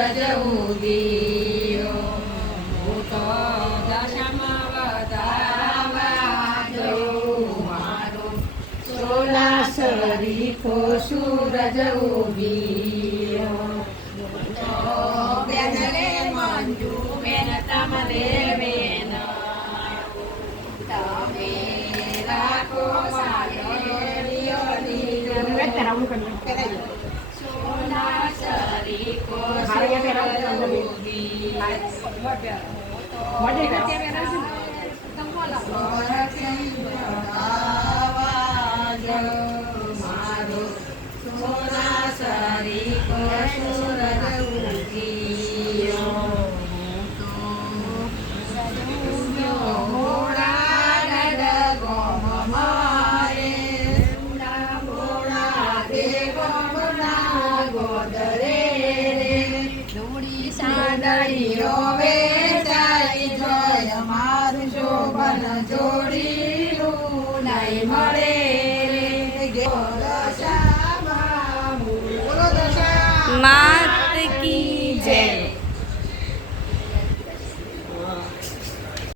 સૂરજ ઉગીયો હું તો દશામાં વધારવા જઉં મારો સોલા સરીખો સૂરજ ઉગીયો બેન રે મંજુ બેન તમને બેન તમે રાખો સોના સરીખો મારો સોના સરીખો સૂરજ ઉગીયો સાંદળીઓ વેચાઈ જોય મારું શોભન જોડીનું નહીં મળે રે